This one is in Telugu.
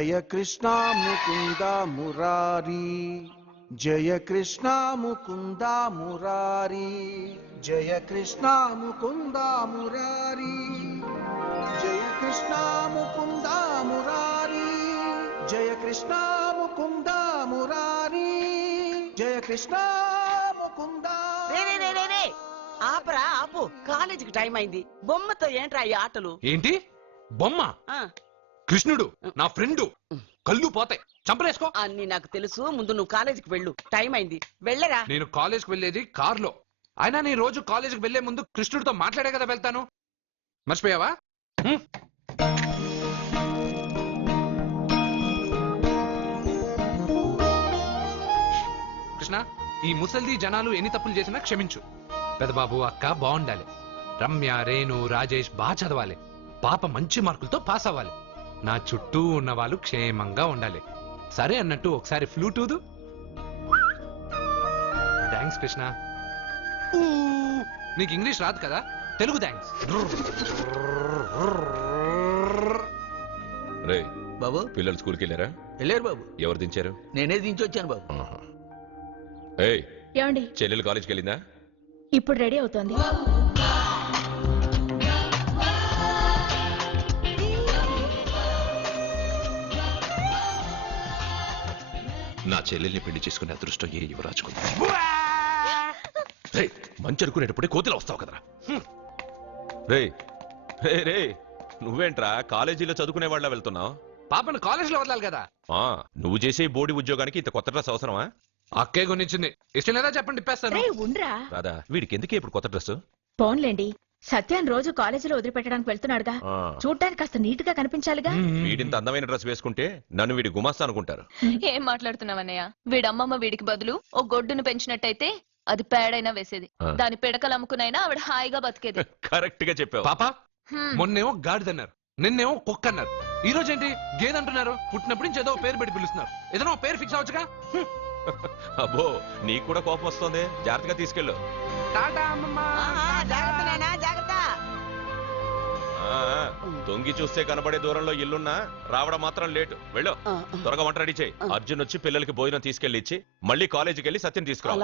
జయ కృష్ణ ముకుంద మురారి జయ కృష్ణ ముకుంద మురారి జయ కృష్ణ ముకుంద మురారి జయ కృష్ణ ముకుంద మురారి జయ కృష్ణ ముకుంద మురారి జయ కృష్ణ ముకుంద. ఆపరా ఆపు, కాలేజీకి టైం అయింది. బొమ్మతో ఏంట్రా ఈ ఆటలు? ఏంటి బొమ్మ? కృష్ణుడు నా ఫ్రెండ్, కళ్ళు పోతాయి, చంపలేసుకో. అన్ని నాకు తెలుసు, ముందు నువ్వు కాలేజీకి వెళ్ళు, టైం అయింది, వెళ్ళరా. నేను కాలేజ్కి వెళ్ళేది కార్లో, అయినా నీ రోజు కాలేజీకి వెళ్లే ముందు కృష్ణుడితో మాట్లాడే కదా వెళ్తాను, మర్చిపోయావా? కృష్ణ, ఈ ముసల్ది జనాలు ఎన్ని తప్పులు చేసినా క్షమించు. పెదబాబు అక్క బాగుండాలి, రమ్య రేణు రాజేష్ బాగా చదవాలి, పాప మంచి మార్కులతో పాస్ అవ్వాలి, నా చుట్టూ ఉన్న వాళ్ళు క్షేమంగా ఉండాలి. సరే అన్నట్టు ఒకసారి ఫ్లూటూదు. థ్యాంక్స్ కృష్ణ. నీకు ఇంగ్లీష్ రాదు కదా, తెలుగు థ్యాంక్స్. రే బాబు, పిల్లలు స్కూల్కి వెళ్ళారా? వెళ్ళారు బాబు. ఎవరు దించారు? నేనే దించొచ్చాను బాబు. ఏయ్, ఏమండి, చెల్లెలు కాలేజ్కి వెళ్ళిందా? ఇప్పుడు రెడీ అవుతోంది. నా చెల్లెల్ని పెళ్లి చేసుకునే అదృష్టం ఏ యువరాజుకుంది. మంచి అనుకునేటప్పుడే కోతిలో వస్తావు కదరా. రే రే రే, నువ్వేంట్రా కాలేజీలో చదువుకునే వాళ్ళ వెళ్తున్నావు? పాపను కాలేజీలో వదలాలి కదా. నువ్వు చేసే బోర్డు ఉద్యోగానికి ఇంత కొత్త డ్రెస్ అవసరమా? అక్కే కొనిచ్చింది, ఇష్టం లేదా చెప్పండి ఇప్పేస్తాను. ఉండ్రా రాదా, వీడికి ఎందుకే ఇప్పుడు కొత్త డ్రెస్? పోన్లేండి, సత్యాన్ని రోజు కాలేజీలో వదిలిపెట్టడానికి వెళ్తున్నాడుగా, చూడ్డానికి కాస్త నీట్ గా కనిపించాలిగా. వీడింత అందమైన డ్రెస్ వేసుకుంటే నన్ను వీడి గుమాస్తా అనుకుంటారు. ఏం మాట్లాడుతున్నావన్నయ్య? వీడమ్మమ్మ వీడికి బదులు ఓ గొడ్డును పెంచినట్టయితే అది పేడైనా వేసేది, దాని పిడకలు అమ్ముకునైనా ఆవిడ హాయిగా బతికేది. కరెక్ట్ గా చెప్పావు పాప. మొన్నేమో గాడిదన్నారు, నిన్నేమో కుక్క అన్నారు, ఈ రోజు ఏంటి గేదంటున్నారు? పుట్టినప్పుడు నుంచి ఏదో పేరు పెట్టి పిలుస్తున్నారు, ఏదైనా పేరు ఫిక్స్ అవచ్చుగా. అబ్బో, నీకు కూడా కోపం వస్తుంది, జాగ్రత్తగా తీసుకెళ్ళు. తొంగి చూస్తే కనబడే దూరంలో ఇల్లున్నా రావడం మాత్రం లేటు. వెళ్ళు, త్వరగా వంట రెడీ చేయి. అర్జున్ వచ్చి పిల్లలకి భోజనం తీసుకెళ్లి ఇచ్చి మళ్ళీ కాలేజీకి వెళ్ళి సత్యం తీసుకురా.